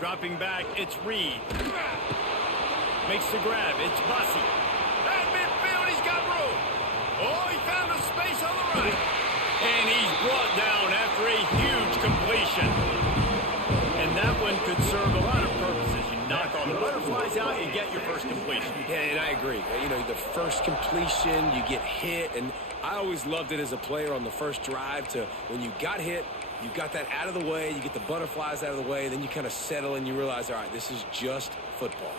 Dropping back, it's Reed. Makes the grab, it's Bussey. At midfield, he's got room. Oh, he found a space on the right. And he's brought down after a huge completion. And that one could serve a lot of purposes. You knock all the butterflies out, you get your first completion. Yeah, and I agree. You know, the first completion, you get hit. And I always loved it as a player on the first drive to when you got hit, you got that out of the way, you get the butterflies out of the way, then you kind of settle and you realize, all right, this is just football.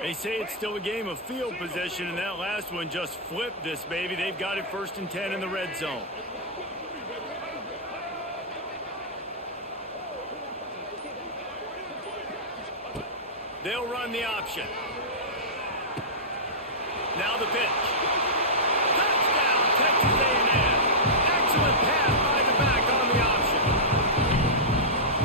They say it's still a game of field possession, and that last one just flipped this baby. They've got it 1st and 10 in the red zone. They'll run the option. Now the pitch. Touchdown, Texas A&M. Excellent pass by the back on the option.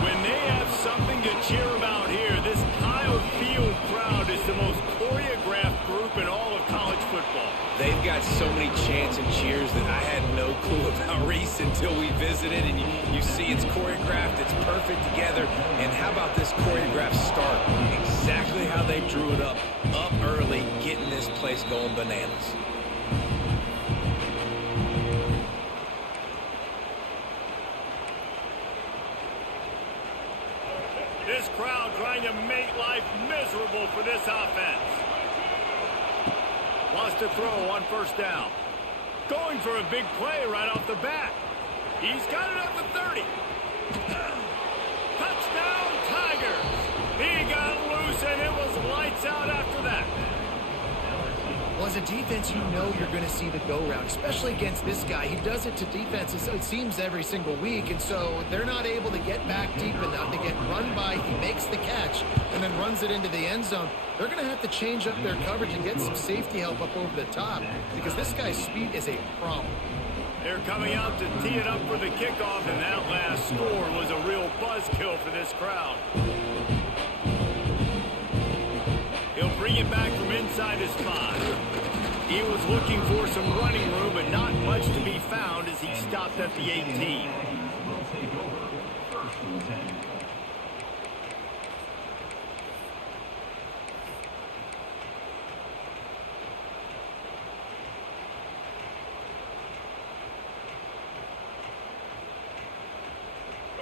When they have something to cheer about here, this Kyle Field crowd is the most choreographed group in all of college football. They've got so many chants and cheers that I had no clue about Reese until we visited. And you see it's choreographed, it's perfect together. And how about this choreographed start? Exactly how they drew it up early, getting this place going bananas. This crowd trying to make life miserable for this offense. Lost a throw on 1st down. Going for a big play right off the bat. He's got it up to 30. Touchdown, Tigers. He got loose, and it was lights out after that. Well, as a defense, you know you're going to see the go-round, especially against this guy. He does it to defenses, it seems, every single week, and so they're not able to get back deep enough to get run by. He makes the catch and then runs it into the end zone. They're going to have to change up their coverage and get some safety help up over the top because this guy's speed is a problem. They're coming out to tee it up for the kickoff, and that last score was a real buzzkill for this crowd. He'll bring it back from inside his 5. He was looking for some running room, but not much to be found as he stopped at the 18.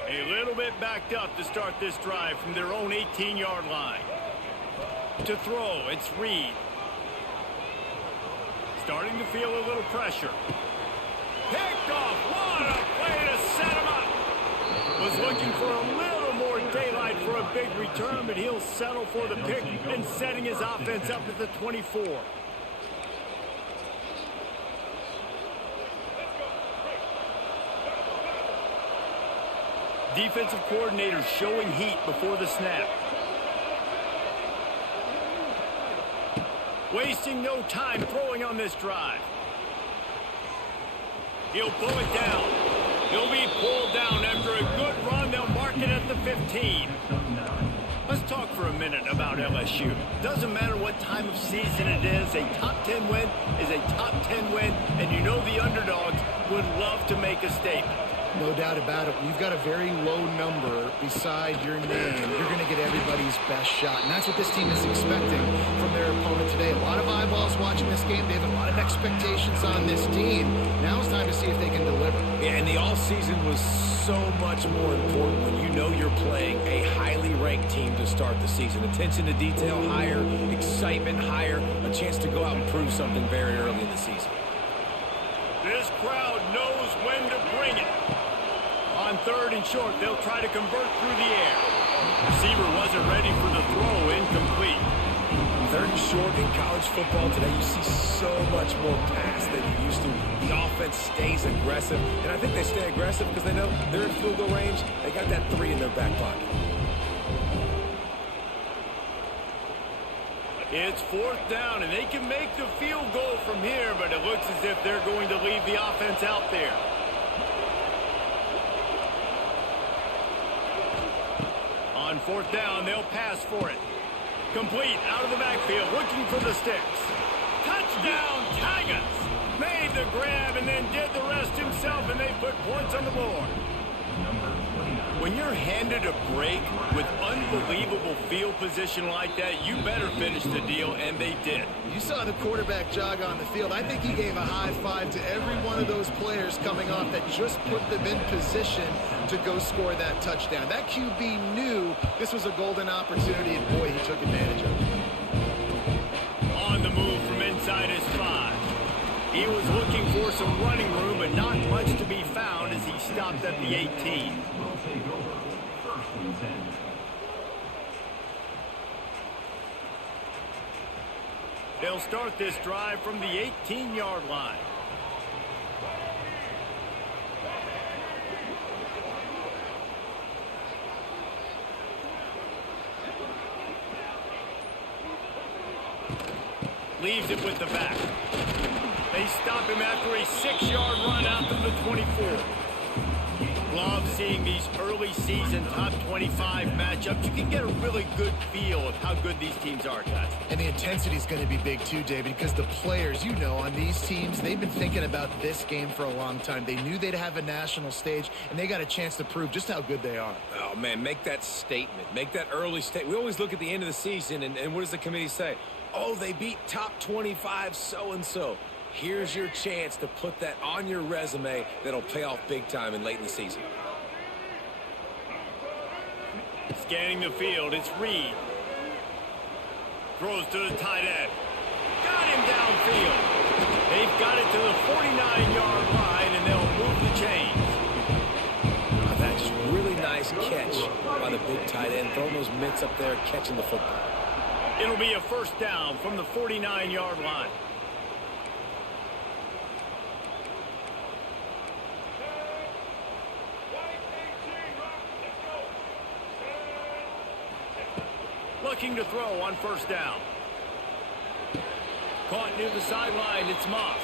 A little bit backed up to start this drive from their own 18-yard line. To throw, it's Reed. Starting to feel a little pressure. Picked off. What a play to set him up. Was looking for a little more daylight for a big return, but he'll settle for the pick and setting his offense up at the 24. Defensive coordinator showing heat before the snap. Wasting no time throwing on this drive. He'll pull it down. He'll be pulled down after a good run. They'll mark it at the 15. Let's talk for a minute about LSU. Doesn't matter what time of season it is, a top 10 win is a top 10 win, and you know the underdogs would love to make a statement. No doubt about it. When you've got a very low number beside your name, you're going to get everybody's best shot. And that's what this team is expecting from their opponent today. A lot of eyeballs watching this game. They have a lot of expectations on this team. Now it's time to see if they can deliver. Yeah, and the all-season was so much more important when you know you're playing a highly ranked team to start the season. Attention to detail higher, excitement higher, a chance to go out and prove something very early in the season. This crowd knows when to bring it. On 3rd and short, they'll try to convert through the air. Receiver wasn't ready for the throw, incomplete. 3rd and short in college football today, you see so much more pass than you used to. The offense stays aggressive, and I think they stay aggressive because they know they're in field goal range. They got that 3 in their back pocket. It's 4th down, and they can make the field goal from here, but it looks as if they're going to leave the offense out there. On 4th down, they'll pass for it. Complete out of the backfield, looking for the sticks. Touchdown, Tigers! Made the grab and then did the rest himself, and they put points on the board. When you're handed a break with unbelievable field position like that, you better finish the deal, and they did. You saw the quarterback jog on the field. I think he gave a high five to every one of those players coming off that just put them in position to go score that touchdown. That QB knew this was a golden opportunity, and boy, he took advantage of it. On the move from inside his 5. He was looking for some running room, but not much to be found as he stopped at the 18. They'll start this drive from the 18-yard line. Leaves it with the back. They stop him after a 6-yard run out to the 24. Love seeing these early season top 25 matchups. You can get a really good feel of how good these teams are, guys. And the intensity is going to be big too, David, because the players, you know, on these teams, they've been thinking about this game for a long time. They knew they'd have a national stage, and they got a chance to prove just how good they are. Oh, man, make that statement. Make that early statement. We always look at the end of the season, and what does the committee say? Oh, they beat top 25 so-and-so. Here's your chance to put that on your resume that'll pay off big time and late in the season. Scanning the field, it's Reed. Throws to the tight end. Got him downfield. They've got it to the 49-yard line, and they'll move the chains. Oh, that's just really nice catch by the big tight end. Throwing those mitts up there, catching the football. It'll be a first down from the 49-yard line. Looking to throw on first down. Caught near the sideline, it's Moss.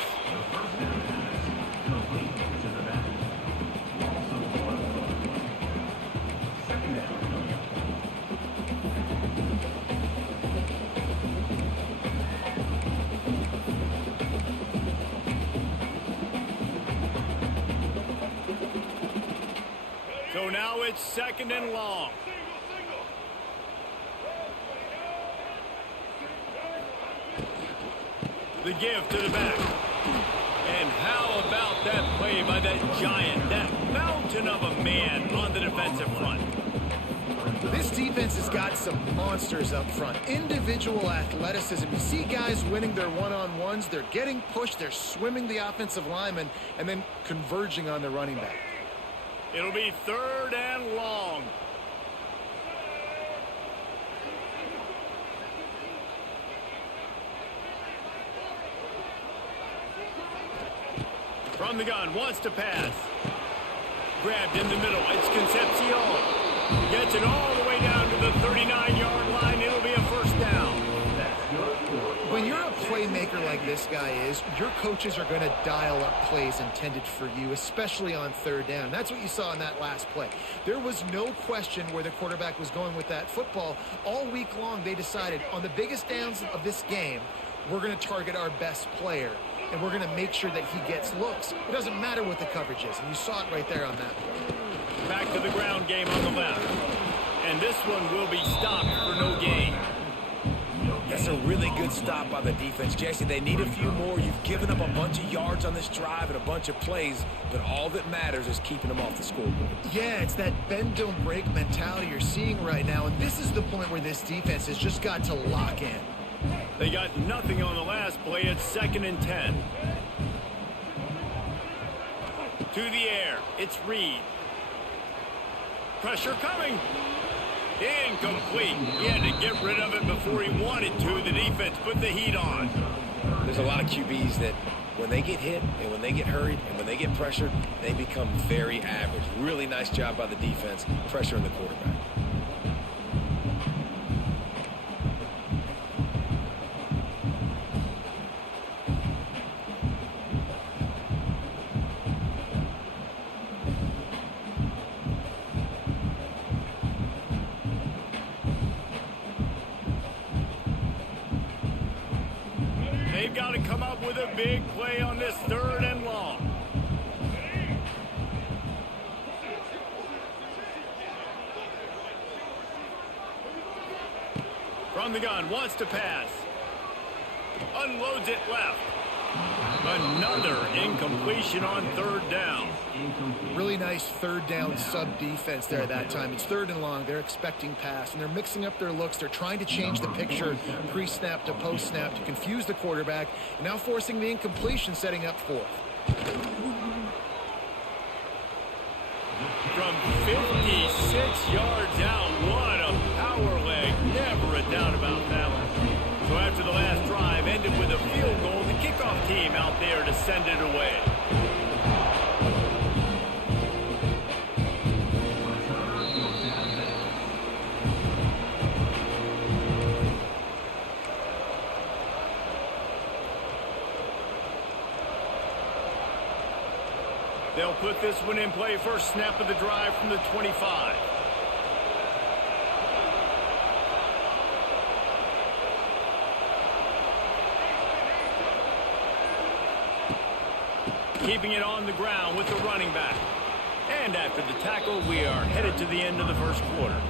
So now it's 2nd and long. The give to the back. And how about that play by that giant, that mountain of a man on the defensive front? This defense has got some monsters up front. Individual athleticism. You see guys winning their one-on-ones. They're getting pushed. They're swimming the offensive lineman and then converging on the running back. It'll be 3rd and long. From the gun, wants to pass. Grabbed in the middle, it's Concepcion. Gets it all the way down to the 39-yard line. It'll be a first down. When you're a playmaker like this guy is, your coaches are going to dial up plays intended for you, especially on 3rd down. That's what you saw in that last play. There was no question where the quarterback was going with that football. All week long, they decided on the biggest downs of this game, we're going to target our best player, and we're going to make sure that he gets looks. It doesn't matter what the coverage is, and you saw it right there on that play. Back to the ground game on the left. And this one will be stopped for no gain. That's a really good stop by the defense, Jesse. They need a few more. You've given up a bunch of yards on this drive and a bunch of plays, but all that matters is keeping them off the scoreboard. Yeah, it's that bend, don't break mentality you're seeing right now, and this is the point where this defense has just got to lock in. They got nothing on the last play. It's 2nd and 10. To the air, it's Reed. Pressure coming. Incomplete. He had to get rid of it before he wanted to. The defense put the heat on. There's a lot of QBs that when they get hit and when they get hurried and when they get pressured, they become very average. Really nice job by the defense, pressuring the quarterback. with a big play on this 3rd and long. From the gun, wants to pass. Unloads it left. Another incompletion on 3rd down. Really nice 3rd down sub-defense there that time. It's 3rd and long. They're expecting pass, and they're mixing up their looks. They're trying to change the picture pre-snap to post-snap to confuse the quarterback, and now forcing the incompletion, setting up 4th. From 56 yards out, what a power leg. Never a doubt about that one. So after the last drive ended with a field goal, the kickoff team out there to send it away. They'll put this one in play. First snap of the drive from the 25. Keeping it on the ground with the running back. And after the tackle, we are headed to the end of the first quarter.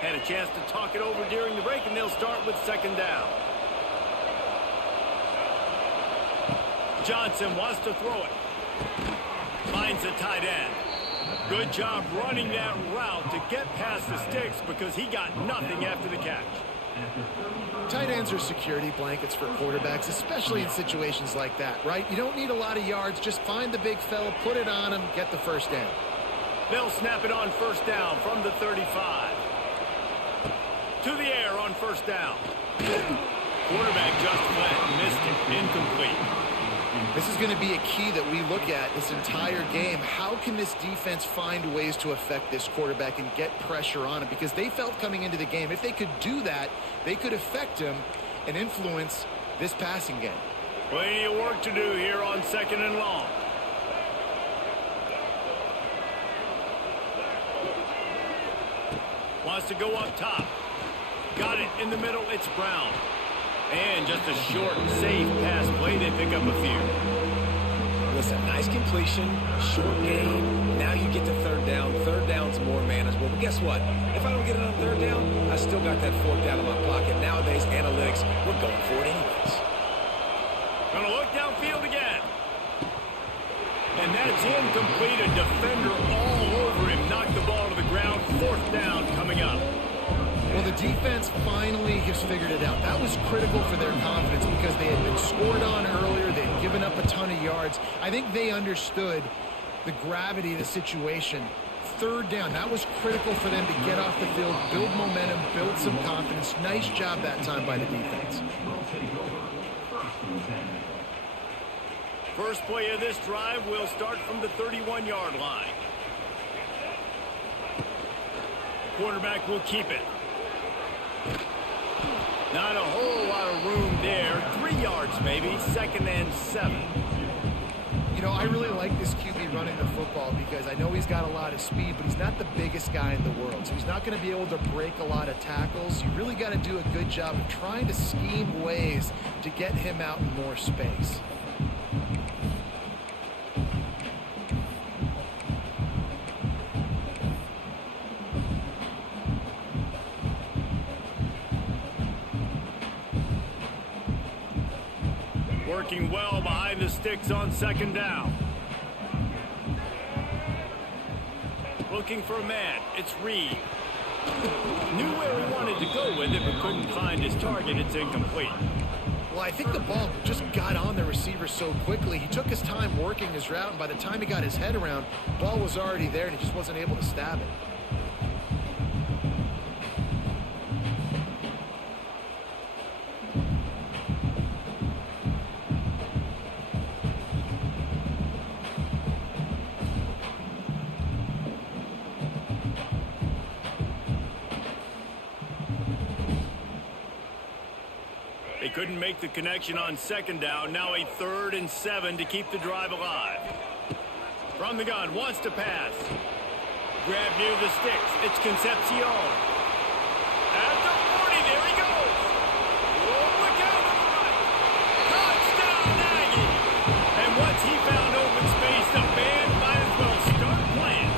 Had a chance to talk it over during the break, and they'll start with 2nd down. Johnson wants to throw it. Finds a tight end. Good job running that route to get past the sticks because he got nothing after the catch. Tight ends are security blankets for quarterbacks, especially in situations like that, right? You don't need a lot of yards. Just find the big fella, put it on him, get the first down. They'll snap it on 1st down from the 35. To the air on 1st down. Quarterback just flat, missed it, incomplete. This is going to be a key that we look at this entire game. How can this defense find ways to affect this quarterback and get pressure on him? Because they felt coming into the game, if they could do that, they could affect him and influence this passing game. Plenty of work to do here on 2nd and long. Wants to go up top. Got it in the middle. It's Brown. And just a short, safe pass play. They pick up a few. Listen, nice completion, short game. Now you get to 3rd down. 3rd down's more manageable. But guess what? If I don't get it on 3rd down, I still got that 4th down in my pocket. Nowadays, analytics, we're going for it anyways. Gonna look downfield again. And that's incomplete. A defender all over him. Knocked the ball to the ground. 4th down coming up. Well, the defense finally has figured it out. That was critical for their confidence because they had been scored on earlier. They had given up a ton of yards. I think they understood the gravity of the situation. 3rd down, that was critical for them to get off the field, build momentum, build some confidence. Nice job that time by the defense. First play of this drive will start from the 31-yard line. Quarterback will keep it. Not a whole lot of room there. 3 yards maybe. 2nd and 7. You know, I really like this QB running the football because I know he's got a lot of speed, but he's not the biggest guy in the world. So he's not going to be able to break a lot of tackles. You really got to do a good job of trying to scheme ways to get him out in more space. Working well behind the sticks on 2nd down. Looking for a man. It's Reed. Knew where he wanted to go with it, but couldn't find his target. It's incomplete. Well, I think the ball just got on the receiver so quickly. He took his time working his route, and by the time he got his head around, the ball was already there, and he just wasn't able to stab it. Couldn't make the connection on second down. Now a 3rd and 7 to keep the drive alive. From the gun, wants to pass. Grab near the sticks. It's Concepcion. At the 40, there he goes. Oh, look out on the right. Touchdown, Aggie. And once he found open space, the band might as well start playing.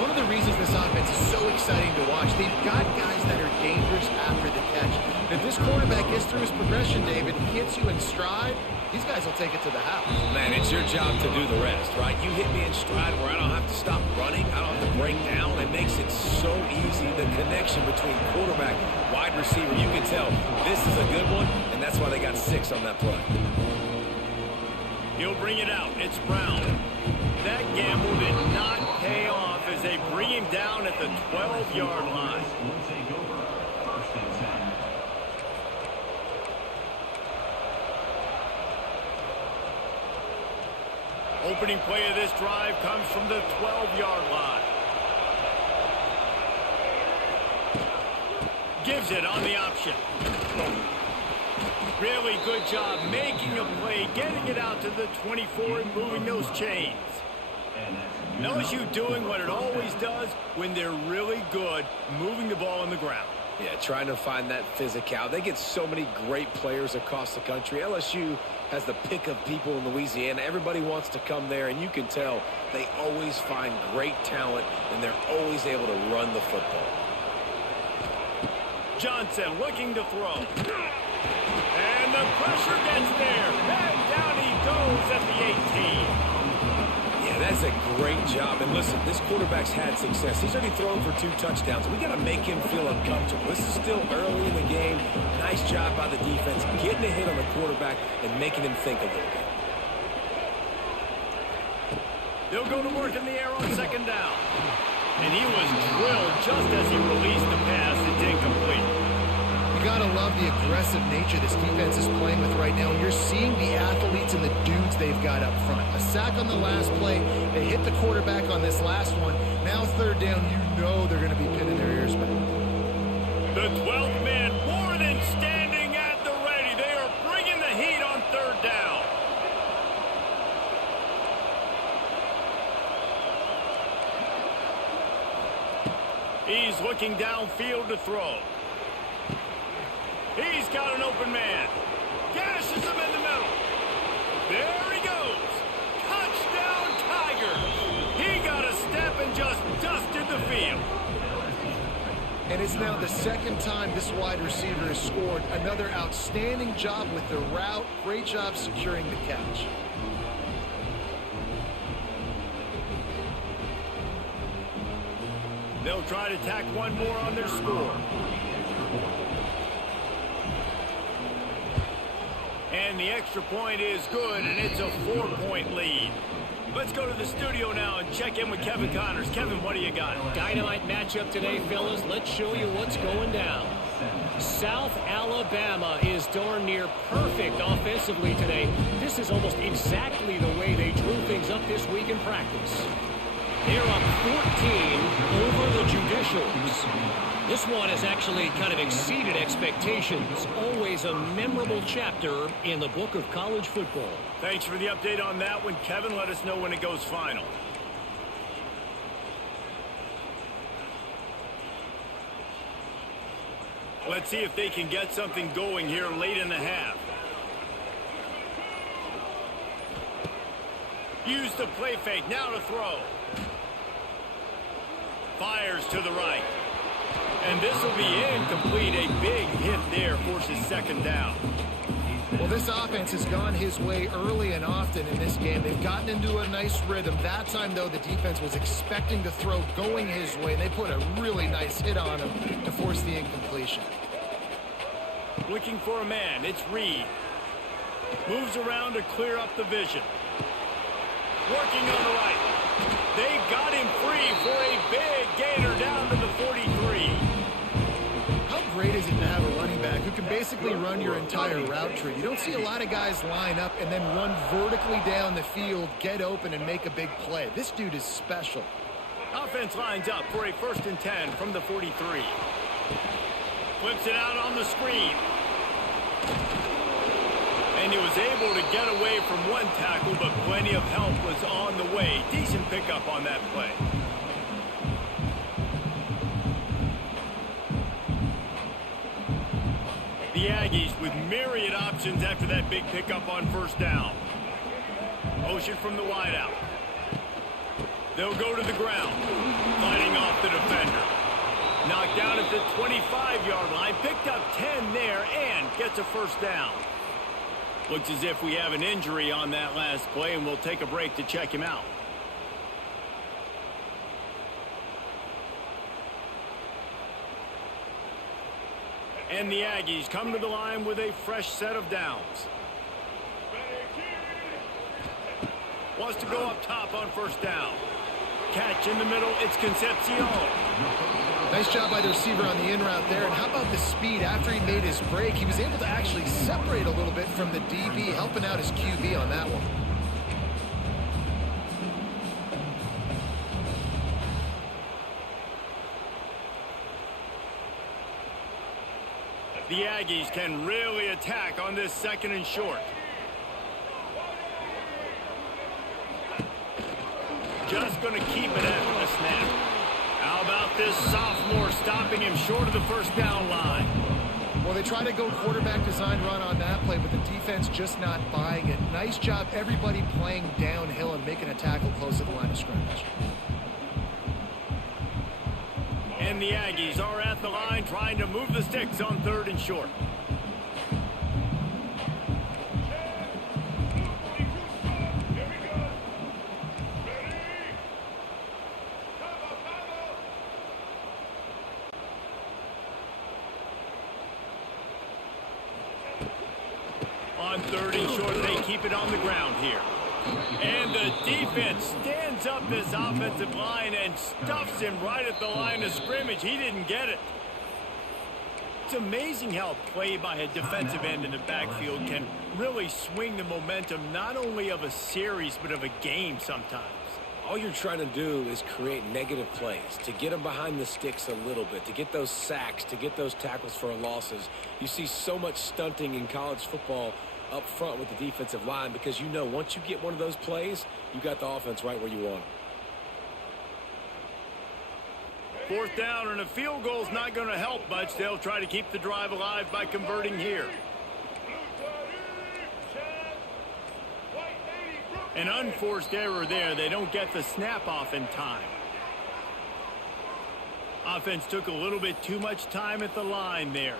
One of the reasons this offense is so exciting to watch, they've got guys that are dangerous after the catch. If this quarterback gets through his progression, David, and hits you in stride, these guys will take it to the house. Man, it's your job to do the rest, right? You hit me in stride where I don't have to stop running. I don't have to break down. It makes it so easy. The connection between quarterback, wide receiver, you can tell this is a good one, and that's why they got 6 on that play. He'll bring it out. It's Brown. That gamble did not pay off as they bring him down at the 12-yard line. Opening play of this drive comes from the 12-yard line. Gives it on the option. Really good job making a play, getting it out to the 24 and moving those chains. LSU doing what it always does when they're really good, moving the ball on the ground. Yeah, trying to find that physicality. They get so many great players across the country. LSU has the pick of people in Louisiana. Everybody wants to come there, and you can tell they always find great talent, and they're always able to run the football. Johnson looking to throw. And the pressure gets there. And down he goes at the 18. Yeah, that's a great job. And listen, this quarterback's had success. He's already thrown for 2 touchdowns. We got to make him feel uncomfortable. This is still early in the game. Nice job by the defense, getting a hit on the quarterback and making him think a little bit. They'll go to work in the air on second down. And he was drilled just as he released the pass. It's incomplete. You got to love the aggressive nature this defense is playing with right now. And you're seeing the athletes and the dudes they've got up front. A sack on the last play. They hit the quarterback on this last one. Now 3rd down, you know they're going to be pinning their ears back. The 12th man more than standing at the ready. They are bringing the heat on 3rd down. He's looking downfield to throw. He's got an open man. Gashes him in the middle. There he goes. Touchdown, Tigers. He got a step and just dusted the field. And it's now the 2nd time this wide receiver has scored. Another outstanding job with the route. Great job securing the catch. They'll try to tack one more on their score. And the extra point is good, and it's a 4-point lead. Let's go to the studio now and check in with Kevin Connors. Kevin, what do you got? Dynamite matchup today, fellas. Let's show you what's going down. South Alabama is darn near perfect offensively today. This is almost exactly the way they drew things up this week in practice. They're up 14 over the Judicials. This one has actually kind of exceeded expectations. Always a memorable chapter in the book of college football. Thanks for the update on that one, Kevin. Let us know when it goes final. Let's see if they can get something going here late in the half. Use the play fake. Now to throw. Fires to the right. And this will be incomplete. A big hit there forces 2nd down. Well, this offense has gone his way early and often in this game. They've gotten into a nice rhythm. That time, though, the defense was expecting to throw going his way. They put a really nice hit on him to force the incompletion. Looking for a man. It's Reed. Moves around to clear up the vision. Working on the right. They got him free for a big gainer down to the 43. How great is it to have a running back who can basically run your entire route tree? You don't see a lot of guys line up and then run vertically down the field, get open, and make a big play. This dude is special. Offense lines up for a 1st and 10 from the 43. Flips it out on the screen. And he was able to get away from one tackle, but plenty of help was on the way. Decent pickup on that play. The Aggies with myriad options after that big pickup on first down. Motion from the wideout. They'll go to the ground, fighting off the defender. Knocked down at the 25-yard line, picked up 10 there, and gets a first down. Looks as if we have an injury on that last play, and we'll take a break to check him out. And the Aggies come to the line with a fresh set of downs. Wants to go up top on first down. Catch in the middle, it's Concepcion. Nice job by the receiver on the in route there. And how about the speed after he made his break? He was able to actually separate a little bit from the DB, helping out his QB on that one. The Aggies can really attack on this second and short. Just going to keep it after the snap. How about this sophomore stopping him short of the first down line? Well, they try to go quarterback design run on that play, but the defense just not buying it. Nice job, everybody playing downhill and making a tackle close to the line of scrimmage. And the Aggies are at the line trying to move the sticks on third and short. On third and short, they keep it on the ground here. And the defense stands up this offensive line and stuffs him right at the line of scrimmage. He didn't get it. It's amazing how play by a defensive end in the backfield can really swing the momentum not only of a series but of a game sometimes. All you're trying to do is create negative plays, to get them behind the sticks a little bit, to get those sacks, to get those tackles for losses. You see so much stunting in college football up front with the defensive line because you know once you get one of those plays, you got the offense right where you want it. Fourth down and a field goal's not going to help much. They'll try to keep the drive alive by converting here. An unforced error there. They don't get the snap off in time. Offense took a little bit too much time at the line there.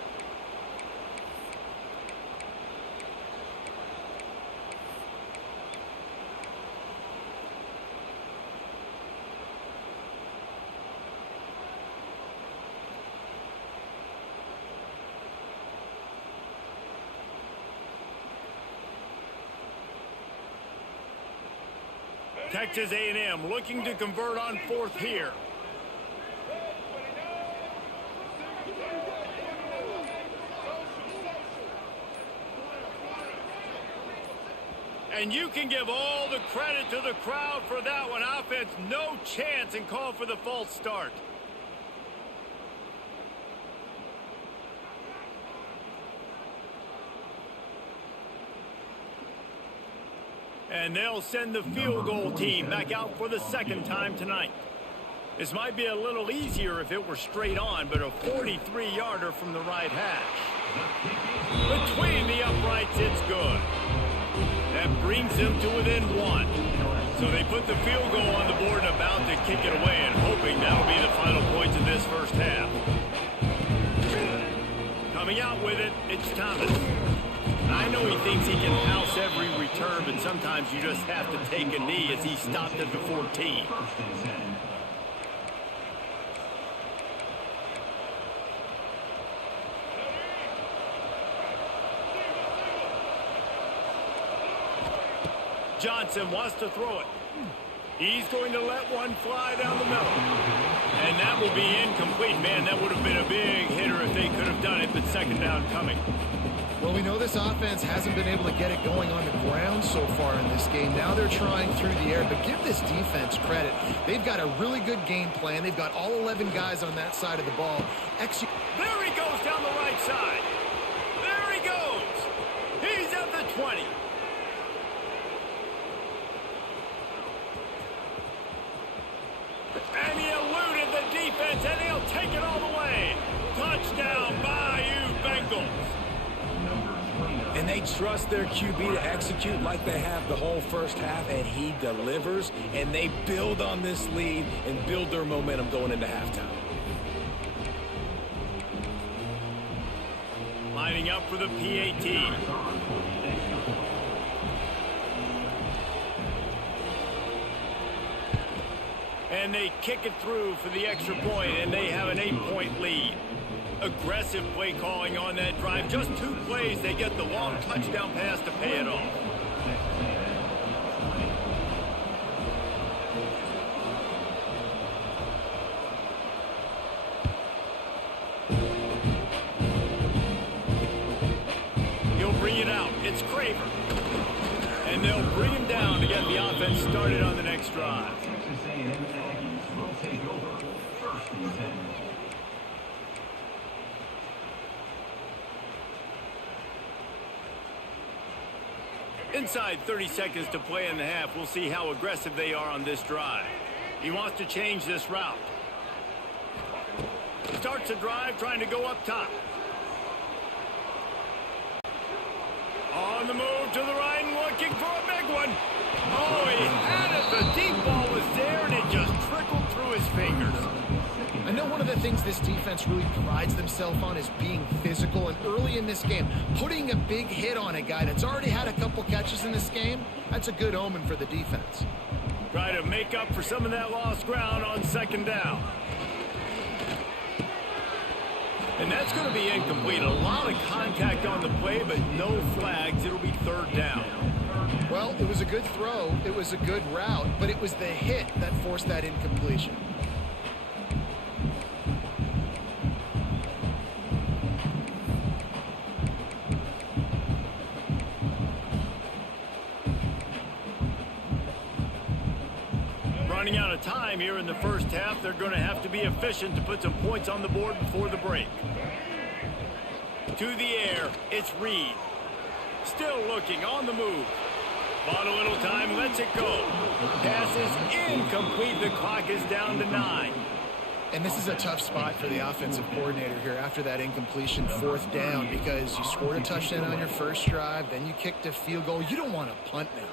Texas A&M looking to convert on fourth here. And you can give all the credit to the crowd for that one. Offense, no chance, and call for the false start. And they'll send the field goal team back out for the second time tonight. This might be a little easier if it were straight on, but a 43-yarder from the right hash. Between the uprights, it's good. That brings them to within one. So they put the field goal on the board and about to kick it away and hoping that'll be the final points of this first half. Coming out with it, it's Thomas. I know he thinks he can house every return, but sometimes you just have to take a knee as he stopped at the 14. Johnson wants to throw it. He's going to let one fly down the middle. And that will be incomplete. Man, that would have been a big hitter if they could have done it, but second down coming. Well, we know this offense hasn't been able to get it going on the ground so far in this game. Now they're trying through the air, but give this defense credit. They've got a really good game plan. They've got all 11 guys on that side of the ball. There he goes down the right side. There he goes. the defense, and he'll take it all the way. Touchdown, Bayou Bengals. And they trust their QB to execute like they have the whole first half, and he delivers, and they build on this lead and build their momentum going into halftime. Lining up for the PAT. And they kick it through for the extra point, and they have an 8-point lead. Aggressive play calling on that drive. Just 2 plays, they get the long touchdown pass to pay it off. He'll bring it out. It's Craver. And they'll bring him down to get the offense started on the next drive. Inside 30 seconds to play in the half. We'll see how aggressive they are on this drive. He wants to change this route. Starts a drive trying to go up top. On the move to the right and looking for a big one. Oh, he had it. The deep ball was there, and it just trickled through his fingers. I know one of the things this defense really prides themselves on is being physical, and early in this game, putting a big hit on a guy that's already had a couple catches in this game, that's a good omen for the defense. Try to make up for some of that lost ground on second down. And that's going to be incomplete. A lot of contact on the play, but no flags. It'll be third down. Well, it was a good throw. It was a good route, but it was the hit that forced that incompletion. Running out of time here in the first half. They're going to have to be efficient to put some points on the board before the break. To the air, it's Reed. Still looking, on the move. Bought a little time, lets it go. Pass is incomplete. The clock is down to 9. And this is a tough spot for the offensive coordinator here after that incompletion, fourth down, because you scored a touchdown on your first drive, then you kicked a field goal. You don't want to punt now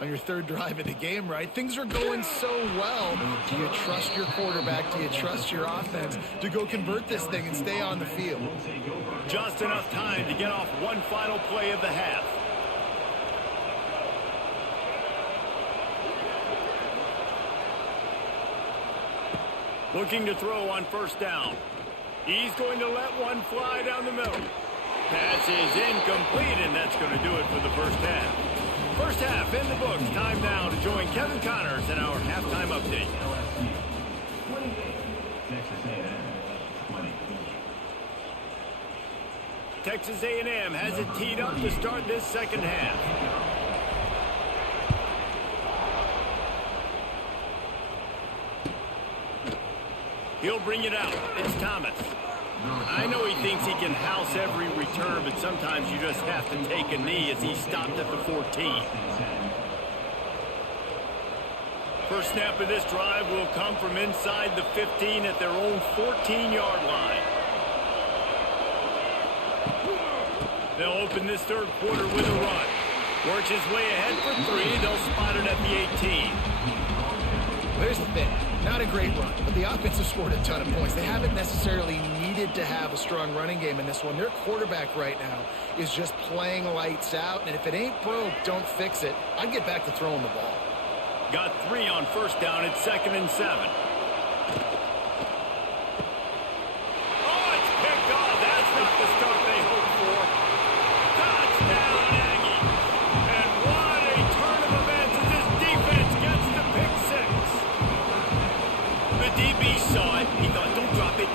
on your third drive of the game, right? Things are going so well. Do you trust your quarterback? Do you trust your offense to go convert this thing and stay on the field? Just enough time to get off one final play of the half. Looking to throw on first down. He's going to let one fly down the middle. Pass is incomplete, and that's going to do it for the first half. First half in the books. Time now to join Kevin Connors in our halftime update. Texas A&M has it teed up to start this second half. He'll bring it out. It's Thomas. I know he thinks he can house every return, but sometimes you just have to take a knee as he stopped at the 14. First snap of this drive will come from inside the 15 at their own 14-yard line. They'll open this third quarter with a run. Works his way ahead for 3. They'll spot it at the 18. Here's the thing. Not a great run, but the offense has scored a ton of points. They haven't necessarily needed to have a strong running game in this one. Their quarterback right now is just playing lights out, and if it ain't broke, don't fix it. I'd get back to throwing the ball. Got 3 on first down. It's 2nd and 7. Oh, it's picked off. That's not the start they hoped for. Touchdown, Aggie. And what a turn of events as this defense gets the pick 6. The DB saw it. He thought, don't drop it.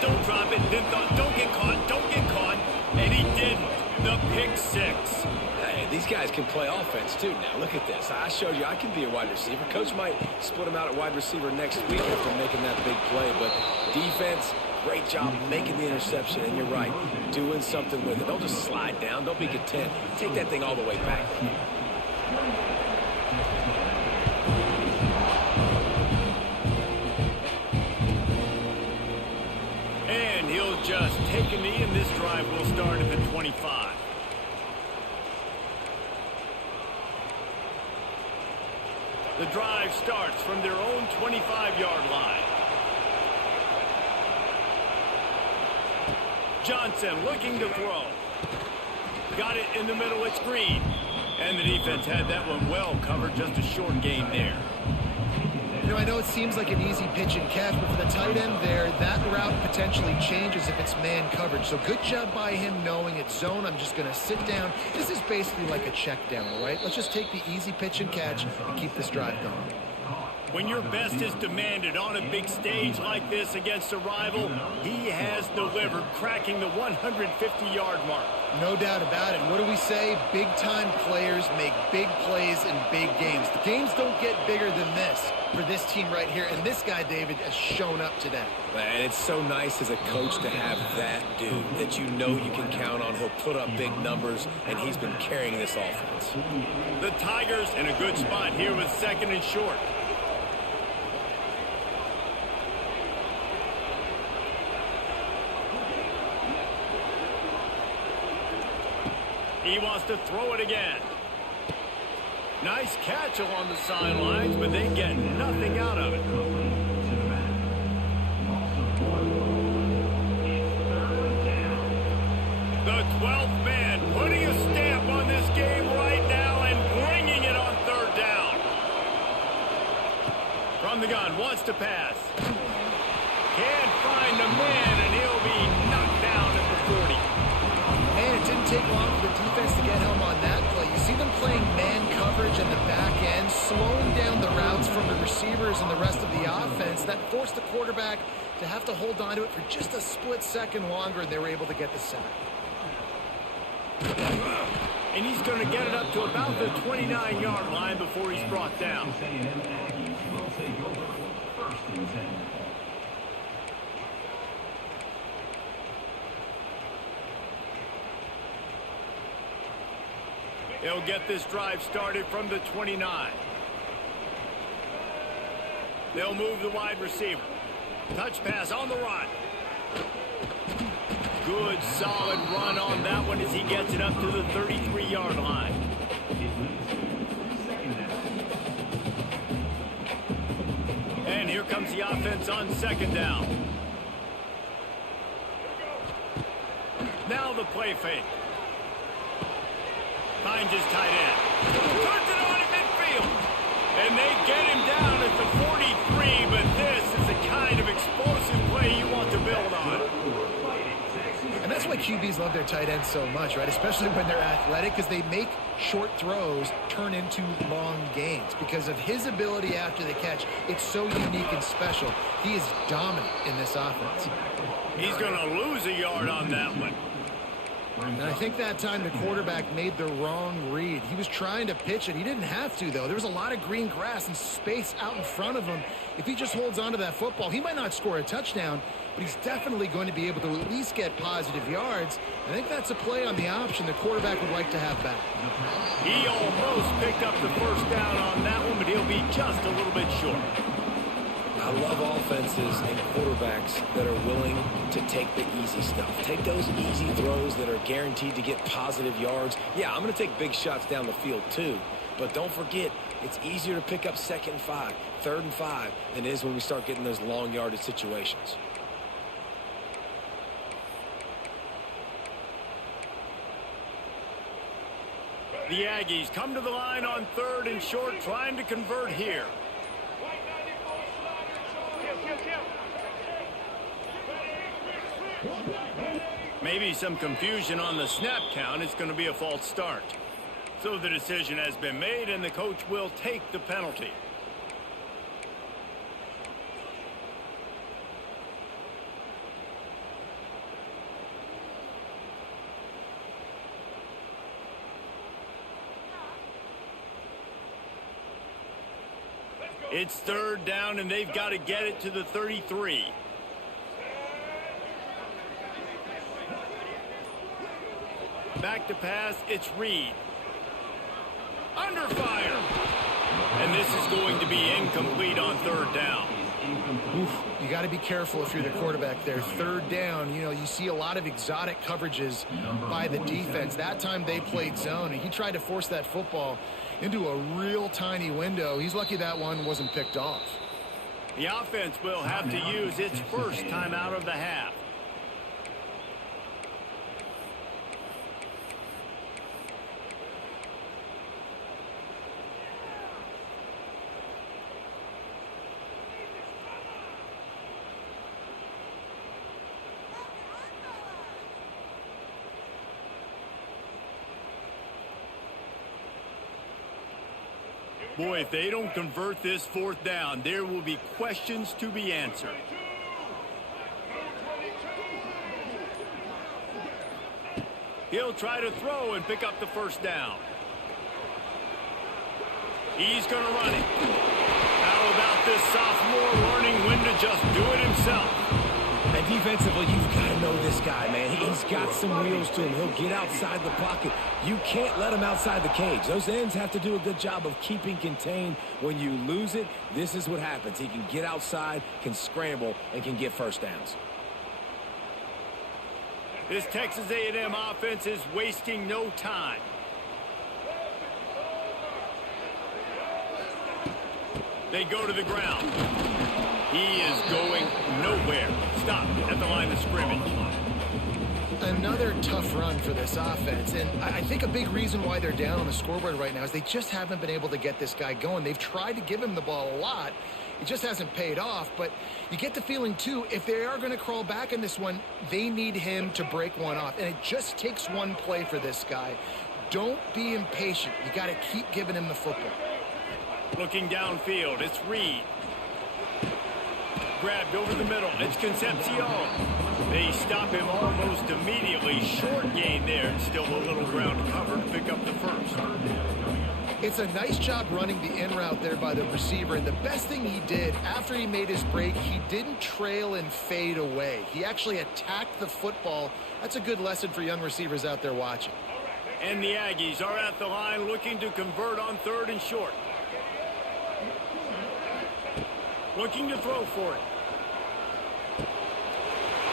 Then thought, don't get caught. And he didn't. The pick 6. Hey, these guys can play offense, too. Now, look at this. I showed you I can be a wide receiver. Coach might split him out at wide receiver next week after making that big play. But defense, great job making the interception. And you're right, doing something with it. Don't just slide down. Don't be content. Take that thing all the way back. drive will start at the 25. The drive starts from their own 25-yard line. Johnson looking to throw. Got it in the middle, it's Green. And the defense had that one well covered, just a short gain there. You know, I know it seems like an easy pitch and catch, but for the tight end there, that route potentially changes if it's man coverage. So good job by him knowing it's zone. I'm just going to sit down. This is basically like a check down, all right? Let's just take the easy pitch and catch and keep this drive going. When your best is demanded on a big stage like this against a rival, he has delivered, cracking the 150-yard mark. No doubt about it. What do we say? Big-time players make big plays in big games. The games don't get bigger than this for this team right here, and this guy, David, has shown up today. And it's so nice as a coach to have that dude that you know you can count on. He'll put up big numbers, and he's been carrying this offense. The Tigers in a good spot here with second and short. He wants to throw it again. Nice catch along the sidelines, but they get nothing out of it. The 12th man putting a stamp on this game right now and bringing it on third down. From the gun, wants to pass. Can't find the man, and he'll be knocked down at the 40. Man, it didn't take long for the defense to get home on that play. You see them playing man coverage in the back end, slowing down the routes from the receivers and the rest of the offense. That forced the quarterback to have to hold on to it for just a split second longer, and they were able to get the sack. And he's going to get it up to about the 29-yard line before he's brought down. He'll get this drive started from the 29. They'll move the wide receiver. Touch pass on the run. Good, solid run on that one as he gets it up to the 33-yard line. And here comes the offense on second down. Now the play fake. Finds his tight end. Turns it on in midfield. And they get him down at the 43, but this is the kind of explosive play you want to build on. And that's why QBs love their tight ends so much, right? Especially when they're athletic, because they make short throws turn into long gains. Because of his ability after the catch, it's so unique and special. He is dominant in this offense. He's going to lose a yard on that one. And I think that time the quarterback made the wrong read. He was trying to pitch it. He didn't have to, though. There was a lot of green grass and space out in front of him. If he just holds on to that football, he might not score a touchdown, but he's definitely going to be able to at least get positive yards. I think that's a play on the option the quarterback would like to have back. He almost picked up the first down on that one, but he'll be just a little bit short. I love offenses and quarterbacks that are willing to take the easy stuff. Take those easy throws that are guaranteed to get positive yards. Yeah, I'm going to take big shots down the field too. But don't forget, it's easier to pick up second and 5, third and 5 than it is when we start getting those long yardage situations. The Aggies come to the line on third and short, trying to convert here. Maybe some confusion on the snap count. It's going to be a false start. So the decision has been made, and the coach will take the penalty. It's third down, and they've got to get it to the 33. Back to pass, it's Reed. Under fire. And this is going to be incomplete on third down. You got to be careful if you're the quarterback there. Third down, you see a lot of exotic coverages by the defense. That time they played zone, and he tried to force that football into a real tiny window. He's lucky that one wasn't picked off. The offense will have to use its first timeout of the half. Boy, if they don't convert this fourth down, there will be questions to be answered. He'll try to throw and pick up the first down. He's going to run it. How about this sophomore learning when to just do it himself? And defensively, you've got to know this guy, man. He's got some wheels to him. He'll get outside the pocket. You can't let him outside the cage. Those ends have to do a good job of keeping contained. When you lose it, this is what happens. He can get outside, can scramble, and can get first downs. This Texas A&M offense is wasting no time. They go to the ground. He is going nowhere. Stop at the line of scrimmage. Another tough run for this offense, and I think a big reason why they're down on the scoreboard right now is they just haven't been able to get this guy going. They've tried to give him the ball a lot. It just hasn't paid off, but you get the feeling, too, if they are going to crawl back in this one, they need him to break one off, and it just takes one play for this guy. Don't be impatient. You got to keep giving him the football. Looking downfield, it's Reed. Grabbed over the middle. It's Concepcion. They stop him almost immediately. Short gain there, and still a little ground cover to pick up the first. It's a nice job running the in route there by the receiver, and the best thing he did after he made his break, he didn't trail and fade away. He actually attacked the football. That's a good lesson for young receivers out there watching. And the Aggies are at the line looking to convert on third and short. Looking to throw for it.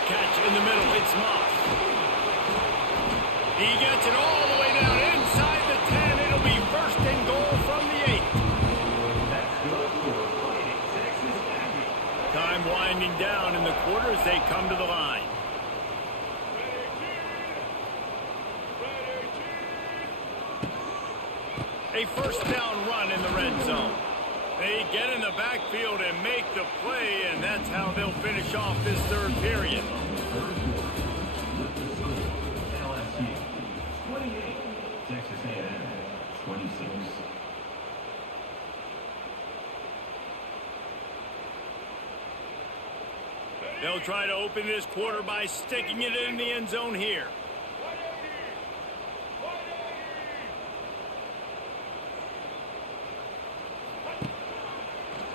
Catch in the middle. It's Moss. He gets it all the way down inside the 10. It'll be first and goal from the 8. Time winding down in the quarter as they come to the line. A first down run in the red zone. They get in the backfield and make the play, and that's how they'll finish off this third period. LSU 28, Texas A&M 26. They'll try to open this quarter by sticking it in the end zone here.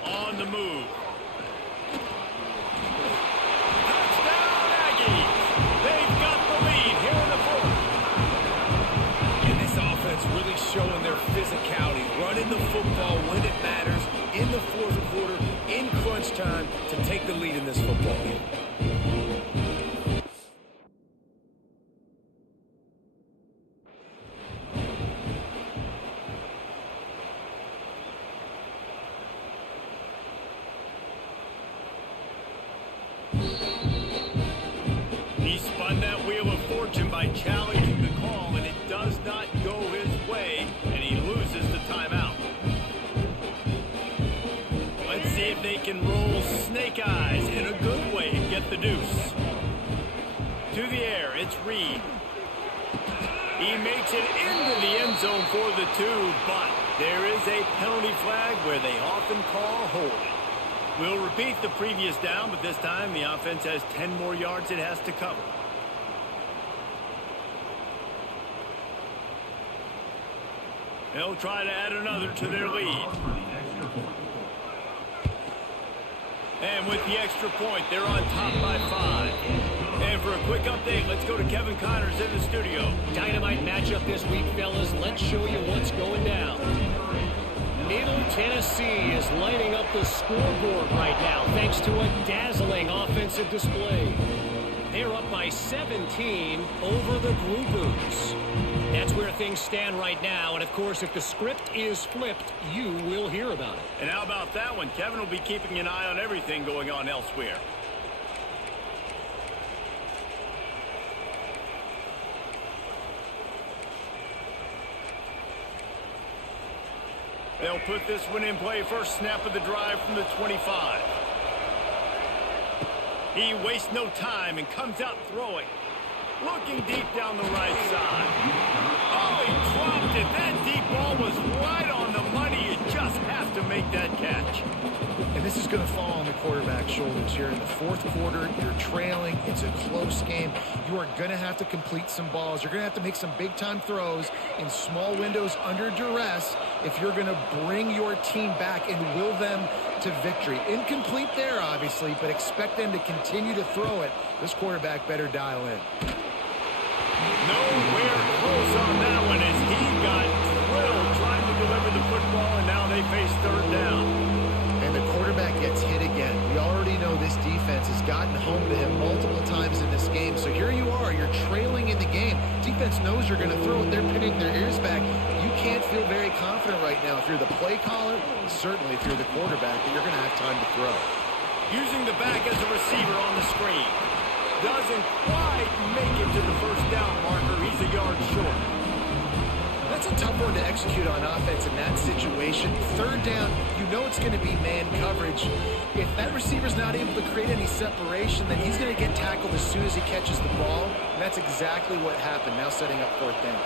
On the move. Touchdown, Aggies. They've got the lead here in the fourth. And this offense really showing their physicality, running the football when it matters, in the fourth quarter, in crunch time, to take the lead in this football game. He spun that wheel of fortune by challenging the call, and it does not go his way, and he loses the timeout. Let's see if they can roll snake eyes in a good way and get the deuce. To the air, it's Reed. He makes it into the end zone for the 2, but there is a penalty flag where they often call holding. We'll repeat the previous down, but this time the offense has 10 more yards it has to cover. They'll try to add another to their lead. And with the extra point, they're on top by 5. And for a quick update, let's go to Kevin Connors in the studio. Dynamite matchup this week, fellas. Let's show you what's going down. Middle Tennessee is lighting up the scoreboard right now thanks to a dazzling offensive display. They're up by 17 over the Groupers. That's where things stand right now. And, of course, if the script is flipped, you will hear about it. And how about that one? Kevin will be keeping an eye on everything going on elsewhere. They'll put this one in play. First snap of the drive from the 25. He wastes no time and comes out throwing. Looking deep down the right side. Oh, he dropped it. That deep ball was right on the money. You just have to make that catch. And this is going to fall on the quarterback's shoulders here in the fourth quarter. You're trailing. It's a close game. You are going to have to complete some balls. You're going to have to make some big-time throws in small windows under duress if you're going to bring your team back and will them to victory. Incomplete there, obviously, but expect them to continue to throw it. This quarterback better dial in. Nowhere close on that one as he got drilled trying to deliver the football, and now they face third down. And the quarterback gets hit again. We already know this defense has gotten home to him multiple times in this game. So here you are. You're trailing in the game. Defense knows you're going to throw it. They're pinning their ears back. You can't feel very confident right now if you're the play caller, and certainly if you're the quarterback, that you're going to have time to throw. Using the back as a receiver on the screen. Doesn't quite make it to the first down marker. He's a yard short. That's a tough one to execute on offense in that situation. Third down, you know it's going to be man coverage. If that receiver's not able to create any separation, then he's going to get tackled as soon as he catches the ball. And that's exactly what happened, now setting up fourth down.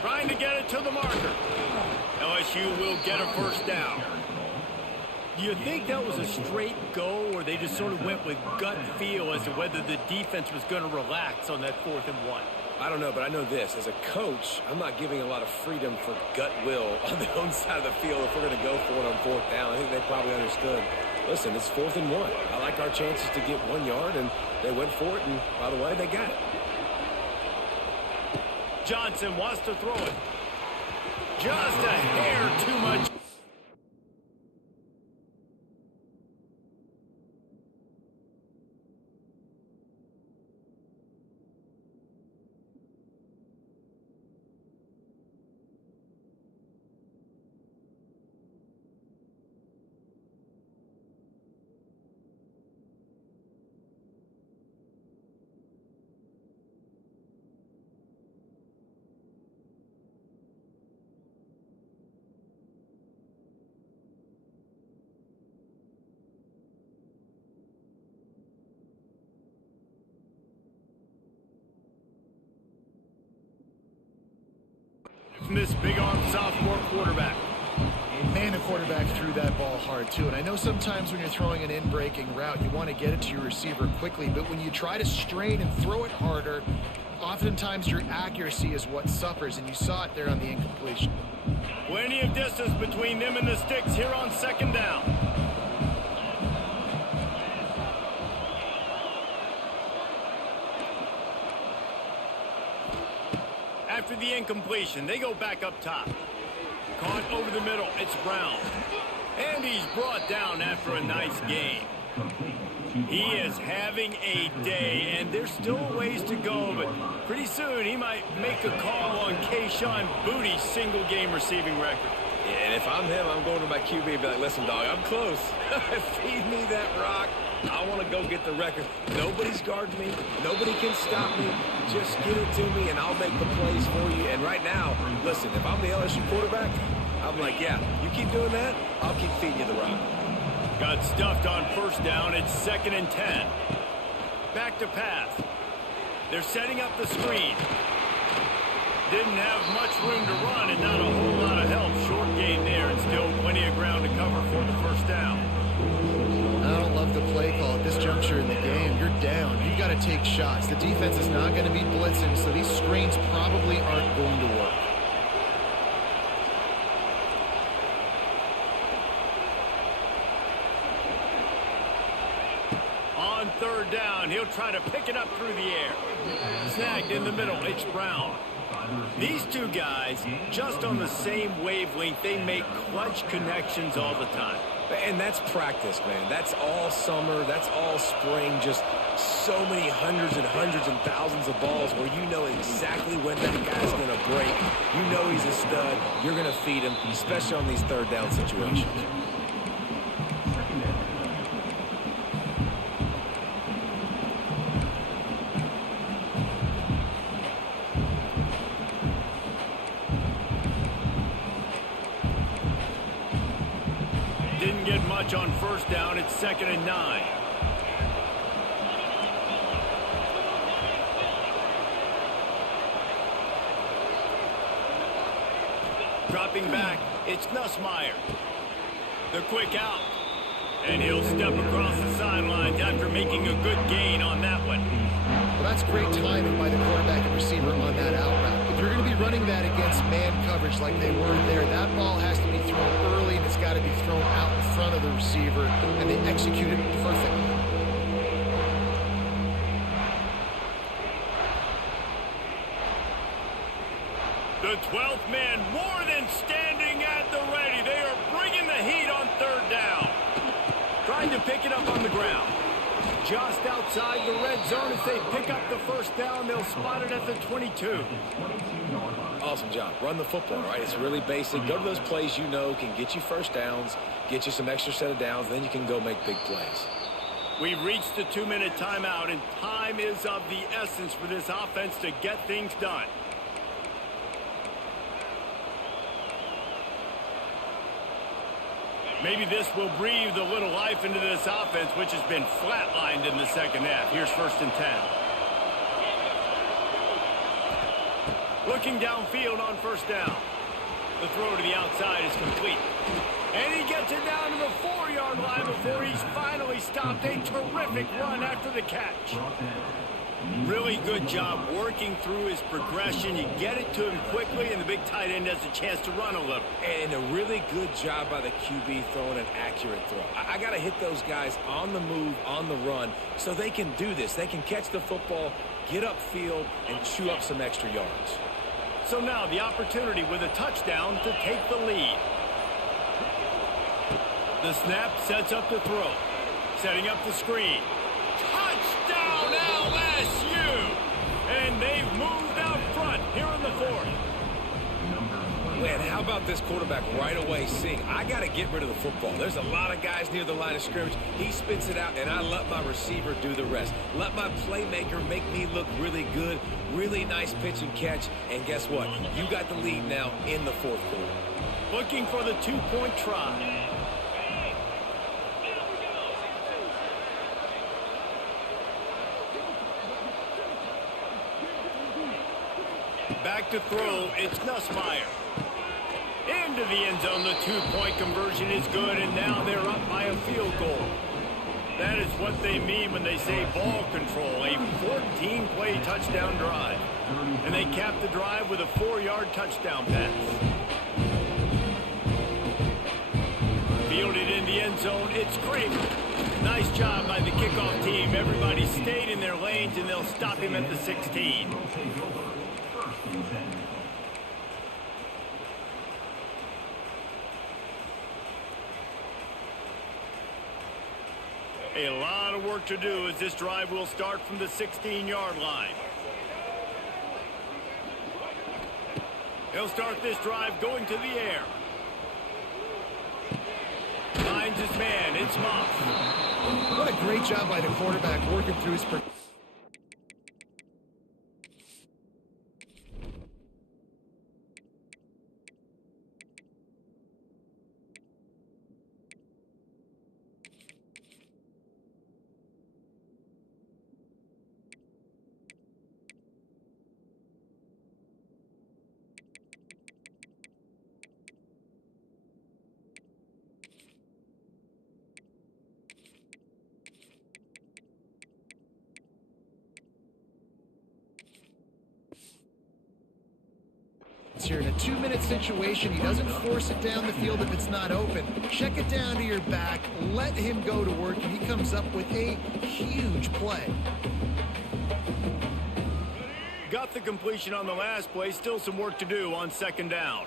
Trying to get it to the marker. LSU will get a first down. Do you think that was a straight go, or they just sort of went with gut feel as to whether the defense was going to relax on that 4th and 1? I don't know, but I know this. As a coach, I'm not giving a lot of freedom for gut will on their own side of the field if we're going to go for it on 4th down. I think they probably understood. Listen, it's 4th and 1. I like our chances to get 1 yard, and they went for it, and by the way, they got it. Johnson wants to throw it. Just a hair too much. From this big-arm sophomore quarterback. Man, the quarterback threw that ball hard, too. And I know sometimes when you're throwing an in-breaking route, you want to get it to your receiver quickly. But when you try to strain and throw it harder, oftentimes your accuracy is what suffers. And you saw it there on the incompletion. Plenty of distance between them and the sticks here on 2nd down. After the incompletion, they go back up top. Caught over the middle, it's Brown. And he's brought down after a nice game. He is having a day, and there's still a ways to go, but pretty soon he might make a call on Kayshon Bouttie's single-game receiving record. Yeah, and if I'm him, I'm going to my QB and be like, listen, dog, I'm close. Feed me that rock. I want to go get the record. Nobody's guarding me. Nobody can stop me. Just get it to me, and I'll make the plays for you. And right now, listen, if I'm the LSU quarterback, I'm like, yeah, you keep doing that, I'll keep feeding you the rock. Got stuffed on 1st down. It's 2nd and 10. Back to pass. They're setting up the screen. Didn't have much room to run and not a whole lot of help. Short gain there and still plenty of ground to cover for the 1st down. I don't love the play call at this juncture in the game. You're down. You've got to take shots. The defense is not going to be blitzing, so these screens probably aren't going to work. On third down. He'll try to pick it up through the air. Snagged in the middle. It's Brown. These two guys, just on the same wavelength, they make clutch connections all the time. And that's practice, man. That's all summer. That's all spring. Just so many hundreds and thousands of balls where you know exactly when that guy's going to break. You know he's a stud. You're going to feed him, especially on these third down situations. Didn't get much on first down. It's 2nd and 9. Dropping back, it's Nussmeier. The quick out. And he'll step across the sidelines after making a good gain on that one. Well, that's great timing by the quarterback and receiver on that out route. If you're going to be running that against man coverage like they were there, that ball has to be thrown early and it's got to be thrown out in front of the receiver, and they execute it perfectly. The 12th man more than standing at the ready. They are bringing the heat on third down. Trying to pick it up on the ground. Just outside the red zone. As they pick up the first down, they'll spot it at the 22. Awesome job. Run the football, right? It's really basic. Go to those plays you know can get you first downs, get you some extra set of downs, then you can go make big plays. We've reached the 2-minute timeout, and time is of the essence for this offense to get things done. Maybe this will breathe a little life into this offense, which has been flatlined in the second half. Here's 1st and 10. Looking downfield on first down. The throw to the outside is complete. And he gets it down to the 4-yard line before he's finally stopped. A terrific run after the catch. Really good job working through his progression. You get it to him quickly, and the big tight end has a chance to run a little. And a really good job by the QB throwing an accurate throw. I got to hit those guys on the move, on the run, so they can do this. They can catch the football, get upfield, and chew up some extra yards. So now the opportunity with a touchdown to take the lead. The snap sets up the throw. Setting up the screen. Touchdown LSU! And they've moved out front here in the 4th. Man, how about this quarterback right away seeing, I got to get rid of the football. There's a lot of guys near the line of scrimmage. He spits it out, and I let my receiver do the rest. Let my playmaker make me look really good. Really nice pitch and catch. And guess what? You got the lead now in the 4th quarter. Looking for the 2-point try. Back to throw, it's Nussmeier. Into the end zone, the 2-point conversion is good, and now they're up by a field goal. That is what they mean when they say ball control, a 14-play touchdown drive. And they cap the drive with a 4-yard touchdown pass. Fielded in the end zone, it's Kramer. Nice job by the kickoff team. Everybody stayed in their lanes, and they'll stop him at the 16. A lot of work to do as this drive will start from the 16-yard line. He'll start this drive going to the air. Finds his man. It's Moss. What a great job by the quarterback working through his... Here in a 2-minute situation, he doesn't force it down the field if it's not open. Check it down to your back, let him go to work, and he comes up with a huge play. Got the completion on the last play. Still some work to do on second down.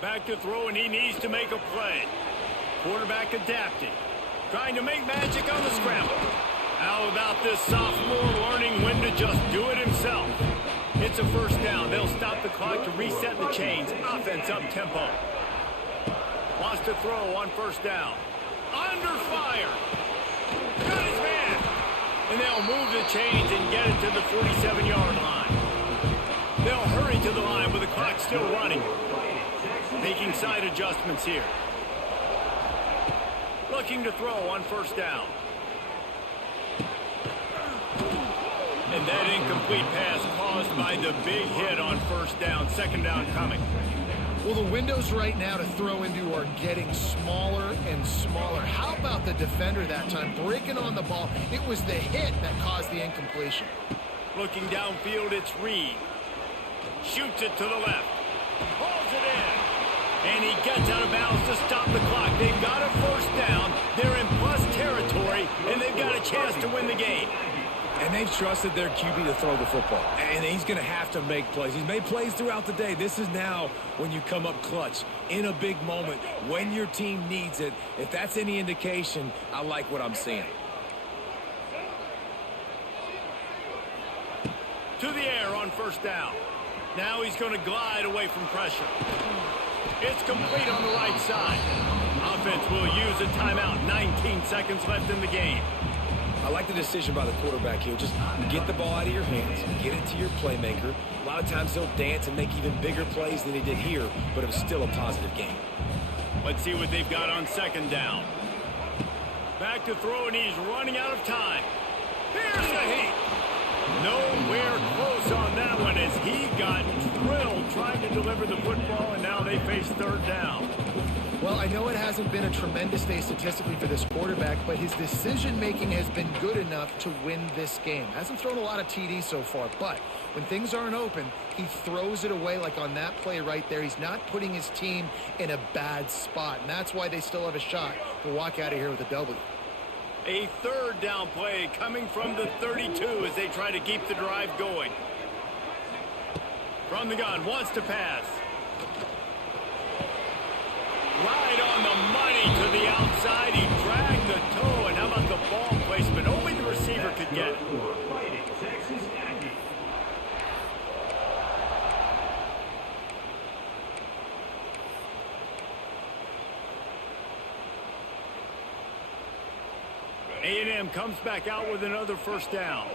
Back to throw, and he needs to make a play. Quarterback adapting. Trying to make magic on the scramble. How about this sophomore learning when to just do it himself? It's a first down. They'll stop the clock to reset the chains. Offense up tempo. Wants to throw on first down. Under fire. Got his man. And they'll move the chains and get it to the 47-yard line. They'll hurry to the line with the clock still running. Making side adjustments here. Looking to throw on first down. And that incomplete pass caused by the big hit on first down. Second down coming. Well, the windows right now to throw into are getting smaller and smaller. How about the defender that time breaking on the ball? It was the hit that caused the incompletion. Looking downfield, it's Reed. Shoots it to the left. Pulls it in. And he gets out of bounds to stop the clock. They've got a first down. They're in plus territory, and they've got a chance to win the game. And they've trusted their QB to throw the football. And he's going to have to make plays. He's made plays throughout the day. This is now when you come up clutch in a big moment when your team needs it. If that's any indication, I like what I'm seeing. To the air on first down. Now he's going to glide away from pressure. It's complete on the right side. Offense will use a timeout. 19 seconds left in the game. I like the decision by the quarterback here. Just get the ball out of your hands, get it to your playmaker. A lot of times he'll dance and make even bigger plays than he did here, but it was still a positive game. Let's see what they've got on second down. Back to throw, and he's running out of time. Here's the heat. Nowhere close on that one as he got drilled trying to deliver the football, and now they face third down. Well, I know it hasn't been a tremendous day statistically for this quarterback, but his decision-making has been good enough to win this game. Hasn't thrown a lot of TDs so far, but when things aren't open, he throws it away like on that play right there. He's not putting his team in a bad spot, and that's why they still have a shot to walk out of here with a W. A third down play coming from the 32 as they try to keep the drive going. From the gun, wants to pass. Right on the money to the outside. He dragged the toe, and how about the ball placement? Only the receiver could get it. A&M comes back out with another first down.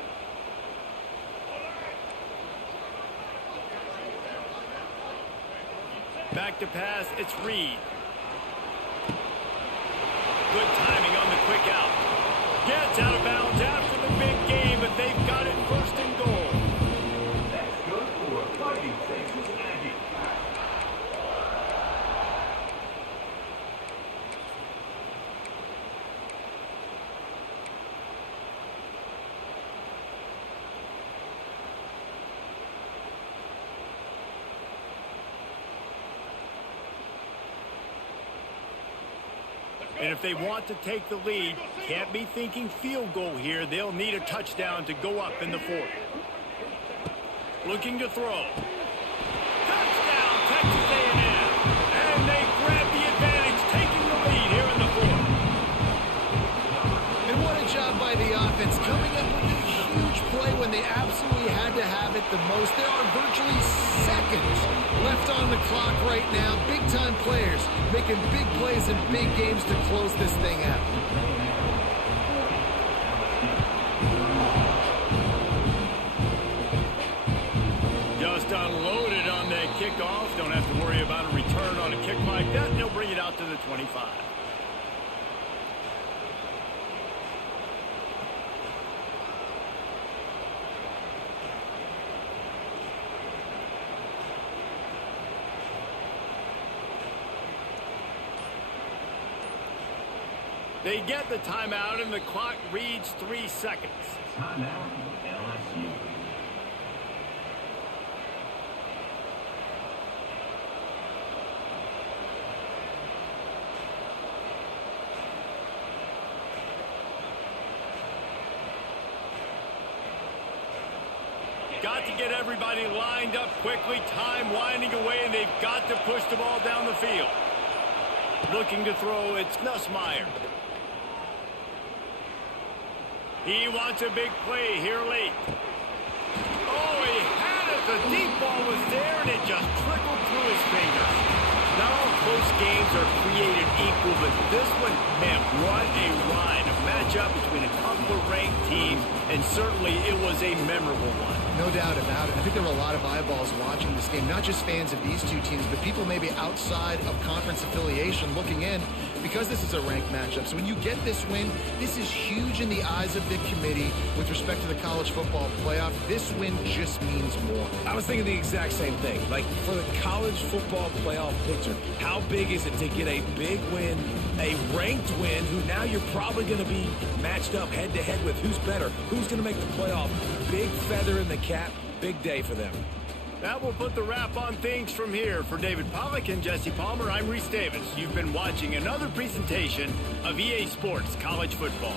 Back to pass, it's Reed. Good timing on the quick out. Gets out of bounds after the big game, but they've got it first and goal. That's good for Fighting Texas Aggie. And if they want to take the lead, can't be thinking field goal here. They'll need a touchdown to go up in the fourth. Looking to throw. Touchdown, Texas A&M. And they grab the advantage, taking the lead here in the fourth. And what a job by the offense, coming up with a huge play when they absolutely had to have it the most. There are virtually seconds left on the clock right now. Big-time players making big plays in big games to close this thing out. Just unloaded on that kickoff. Don't have to worry about a return on a kick like that. They'll bring it out to the 25. They get the timeout, and the clock reads 3 seconds. Timeout, LSU. got to get everybody lined up quickly, time winding away, and they've got to push the ball down the field. Looking to throw, it's Nussmeier. He wants a big play here late. Oh, he had it. The deep ball was there, and it just trickled through his fingers. Not all close games are created equal, but this one, man, what a ride. A matchup between a couple of ranked teams, and certainly it was a memorable one. No doubt about it. I think there were a lot of eyeballs watching this game, not just fans of these two teams, but people maybe outside of conference affiliation looking in because this is a ranked matchup. So when you get this win, this is huge in the eyes of the committee with respect to the college football playoff. This win just means more. I was thinking the exact same thing. Like, for the college football playoff picture, how big is it to get a big win, a ranked win, who now you're probably going to be matched up head-to-head with who's better, who's going to make the playoff. Big feather in the cap, big day for them. That will put the wrap on things from here. For David Pollack and Jesse Palmer, I'm Reese Davis. You've been watching another presentation of EA Sports College Football.